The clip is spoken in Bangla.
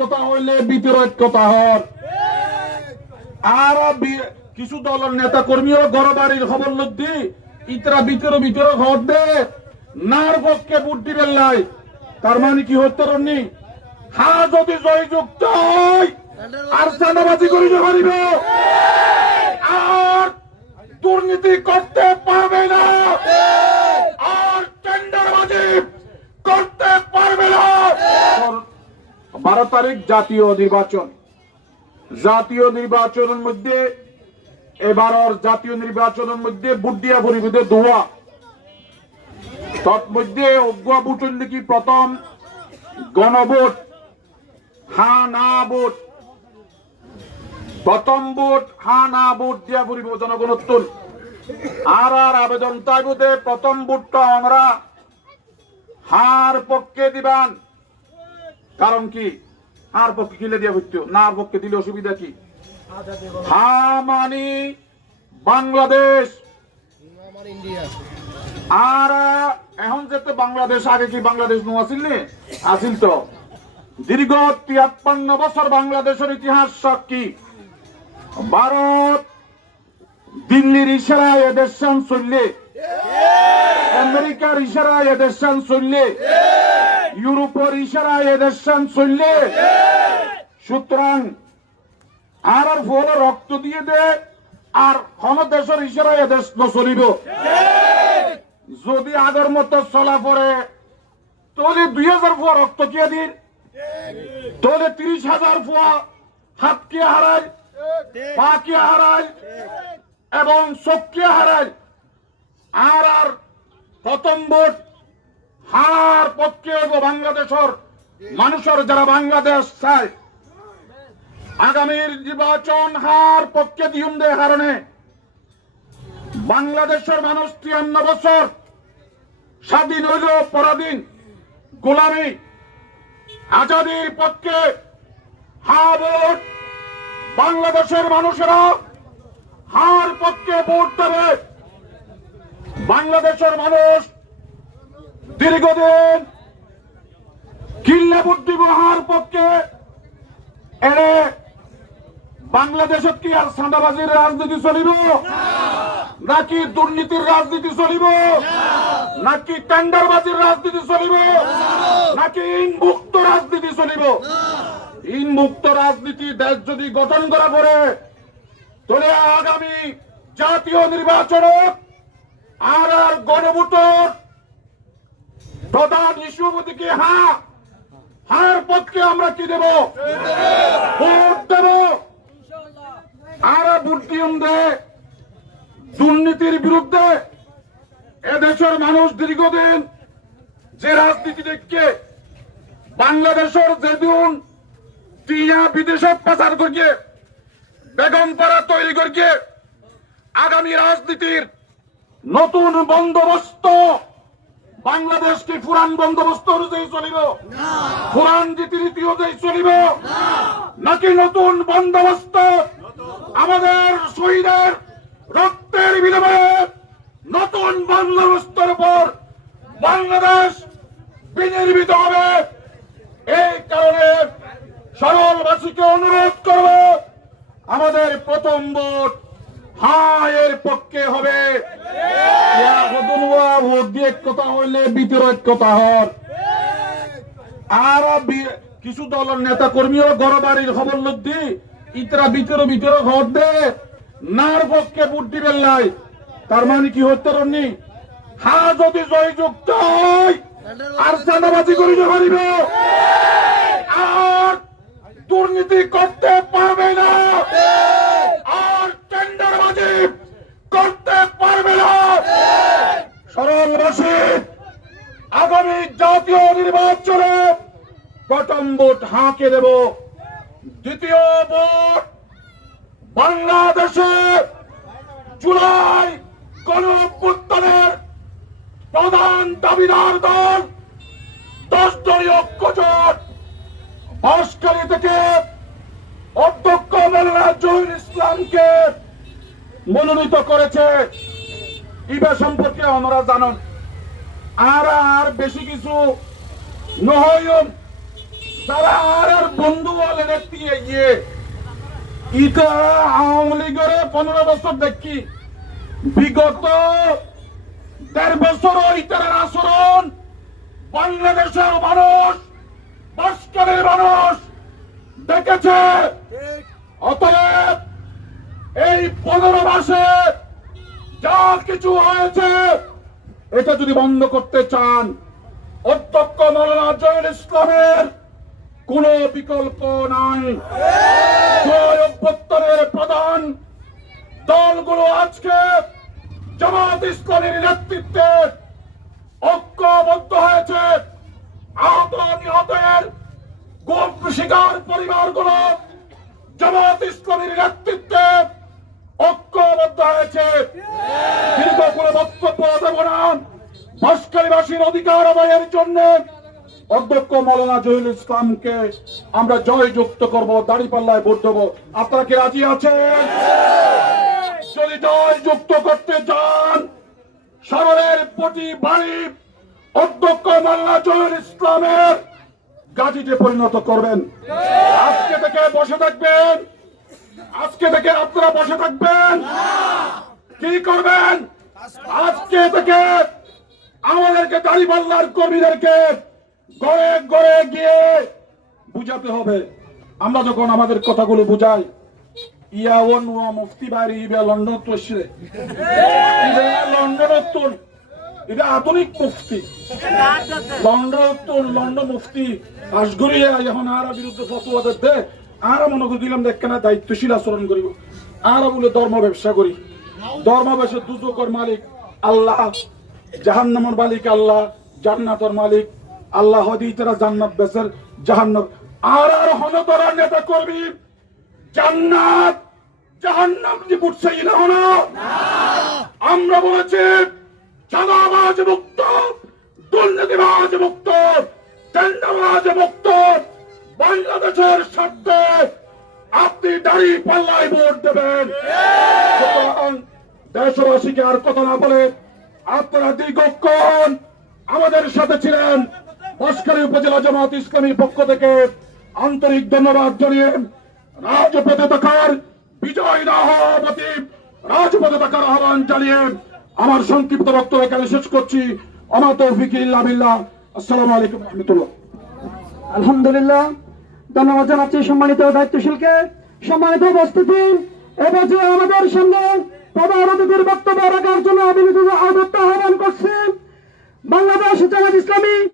কথা হইলে বিতরক কথা হর আর কিছু দলের নেতা কর্মীও গড় বাড়ির খবর লদ্দি ইতরা ভিতর হর দে নার পক্ষে ভোট দিবেন লাই। তার মানে কি হতে রনি হা যদি জয়যুক্ত হয় আর চাঁদাবাজি করিতে পারিব আর দুর্নীতি করতে পারবে না আর টেন্ডারবাজি করতে পারবে না। 12 তারিখ জাতীয় নির্বাচনের মধ্যে এবারের জাতীয় নির্বাচনের মধ্যে ভোট দিয়া পরিবেদে দোয়া তৎমধ্যে অজ্ঞা ভোট হইলে কি প্রথম গণভোট হা না ভোট প্রথম ভোট হা না ভোট দিয়া পরিব জনগণত্বর আর আবেদন তাই বোধে প্রথম ভোটটা আমরা হার পক্ষে দিবান। কারণ কি হার পক্ষে কিলে দিয়া হইতো না পক্ষে দিলে অসুবিধা কি? হা মানি বাংলাদেশ আর এখন যেতে বাংলাদেশ আগে কি বাংলাদেশ নো আসিল তো দীর্ঘ 53 বছর বাংলাদেশের ইতিহাস সাক্ষী। ভারত দিল্লির ইশারায় এদের শান চললে আমেরিকার ইশারায় এদের শান চললে ইউরোপের ইশারায় এদের শান চললে সুতরাং আর ফলে রক্ত দিয়ে দে আর কোন দেশের ইশারায় এদেশ নচলিব। যদি আগের মতো চলা পড়ে তাহলে 2000 ফুয়া রক্ত কে দিন তাহলে 30,000 ফুয়া হাত কে হারায় পা কে হারায় এবং চোখ কে হারায়। আর প্রথম ভোট হার পক্ষে বাংলাদেশের মানুষের যারা বাংলাদেশ চায় আগামীর নির্বাচন হার পক্ষে দিউম দে কারণে বাংলাদেশের মানুষ 53 বছর স্বাধীন হইল পরাধীন গোলামি আজাদির পক্ষে হা ভোট বাংলাদেশের মানুষেরা হার পক্ষে ভোট দেবে। বাংলাদেশের মানুষ দীর্ঘদিন কিল্লা ভোট দিব হার পক্ষে এনে বাংলাদেশত কি আর চাঁদাবাজির রাজনীতি চলিব নাকি দুর্নীতির রাজনীতি চলিব নাকি টেন্ডারবাজির রাজনীতি চলিব নাকি ইনমুক্ত রাজনীতি চলিব? ইনমুক্ত রাজনীতি দেশ যদি গঠন করা পড়ে তাহলে আগামী জাতীয় নির্বাচনে আর গণভোটর প্রধান ইস্যু দিকে হার পক্ষে আমরা কি দেব ভোট দেব। আর ভোট দিউম দে দুর্নীতির বিরুদ্ধে এদেশের মানুষ দীর্ঘদিন যে রাজনীতি দেখে বাংলাদেশের যেদিন টিয়া বিদেশে পাচার করিয়ে বেগমপাড়া তৈরি করিয়ে আগামী রাজনীতির নতুন বন্দোবস্ত বাংলাদেশ কি পুরান বন্দোবস্ত অনুযায়ী চলিব পুরান রীতিনীতি অনুযায়ী চলিব নাকি নতুন বন্দোবস্ত আমাদের শহীদের রক্তের বিনিময়ে নতুন বন্দোবস্তের উপর বাংলাদেশ বিনির্মিত হবে? এই কারণে সরলবাসীকে অনুরোধ করব আমাদের প্রথম ভোট হায়ের পক্ষে হবে। কথা হইলে বিতরক কথা হর আর কিছু দলের নেতা কর্মীও গড় বাড়ির খবর লদ্দি ইতরা ভিতর হর দে নার পক্ষে ভোট দিবেন লাই। তার মানে কি হতে রনি হা যদি জয়যুক্ত হয় আর চাঁদাবাজি করিতে পারিব আর দুর্নীতি করতে পারবে না আর টেন্ডারবাজি করতে পারবে না। সরলবাসী আগামী জাতীয় নির্বাচনে প্রথম ভোট হাঁকে দেব। দ্বিতীয় ভোট বাংলাদেশে জুলাই গণঅভ্যুত্থানের প্রধান দাবিদার দল 10 দলীয় ঐক্যজোট বাঁশখালী থেকে অধ্যক্ষ মৌলানা জহির ইসলামকে মনোনীত করেছে। ইবা সম্পর্কে আমরা জানেন আর বেশি কিছু নহয়ম তারা আর বন্ধু বলে দেখতে গিয়ে ইটা আওয়ামী লীগের 15 বছর দেখি বিগত 1.5 বছর ইটার আচরণ বাংলাদেশের মানুষ বাসকালের মানুষ দেখেছে। অতএব এই 15 মাসে যা কিছু হয়েছে এটা যদি বন্ধ করতে চান, অধ্যক্ষ মাওলানা জহুরুল ইসলামের কোন বিকল্প নাই। জয় অভ্যুত্থানের প্রধান দলগুলো আজকে জামাত ইসলামের নেতৃত্বে ঐক্যবদ্ধ হয়েছে। আহত নিহতের গুম শিকার পরিবারগুলো জামাত ইসলামের নেতৃত্বে ঐক্যবদ্ধ হয়েছে। দীর্ঘ কোনো বক্তব্য দেব না। বাসকালীবাসীর অধিকার আদায়ের জন্য অধ্যক্ষ মাওলানা জহুরুল ইসলামকে আমরা জয়যুক্ত করব, দাঁড়িপাল্লায় ভোট দেবো। আপনারা কি রাজি আছেন? যদি জয়যুক্ত করতে চান, সরলের প্রতি বাড়ি অধ্যক্ষ মাওলানা জহুরুল ইসলামের গাজীতে পরিণত করবেন। আজকে থেকে বসে থাকবেন, আজকে থেকে আপনারা বসে থাকবেন। কি করবেন? আজকে থেকে আমাদেরকে দাঁড়িপাল্লার কর্মীদেরকে ঘরে ঘরে গিয়ে বুঝাতে হবে। আমরা যখন আমাদের কথাগুলো বুঝাই, ইয়া ওন মুফতি বাড়ি ইবা লন্ডন তসরে লন্ডন, এটা আধুনিক মুফতি লন্ডন মুফতি আসগরিয়া এখন আর বিরুদ্ধে ফতোয়া দিতে আর মনে করে দিলাম দেখ না দায়িত্বশীল আচরণ করিব। আর বলে ধর্ম ব্যবসা করি, ধর্ম ব্যবসা দুজকের মালিক আল্লাহ, জাহান্নামের মালিক আল্লাহ, জান্নাতের মালিক আল্লাহ। হদি তারা জান্নাত বেচের জাহান্নাম। আর হনতরা নেতা করবি জান্নাত জাহান্নাম যে বুঝছে না হলো। আমরা বলেছি চাঁদাবাজ মুক্ত, দুর্নীতিবাজ মুক্ত, টেন্ডারবাজ মুক্ত বাংলাদেশের স্বার্থে আপনি দাঁড়িপাল্লায় ভোট দেবেন। দেশবাসীকে আর কথা না বলে আপনারা দীর্ঘক্ষণ আমাদের সাথে ছিলেন। বাঁশখালী উপজেলা জামাত ইসলামীর পক্ষ থেকে আন্তরিক ধন্যবাদ জানিয়ে রাজপথে থাকার বিজয় না হওয়া অবধি রাজপথে থাকার আহ্বান জানিয়ে আমার সংক্ষিপ্ত বক্তব্য এখানে শেষ করছি। আমার তৌফিক ইল্লা বিল্লাহ। আসসালামু আলাইকুম ওয়া রাহমাতুল্লাহ। আলহামদুলিল্লাহ, ধন্যবাদ জানাচ্ছি সম্মানিত দায়িত্বশীলকে। সম্মানিত উপস্থিতি, এবার যে আমাদের সঙ্গে প্রধান অতিথির বক্তব্য রাখার জন্য আহ্বান করছি বাংলাদেশ জামাত ইসলামী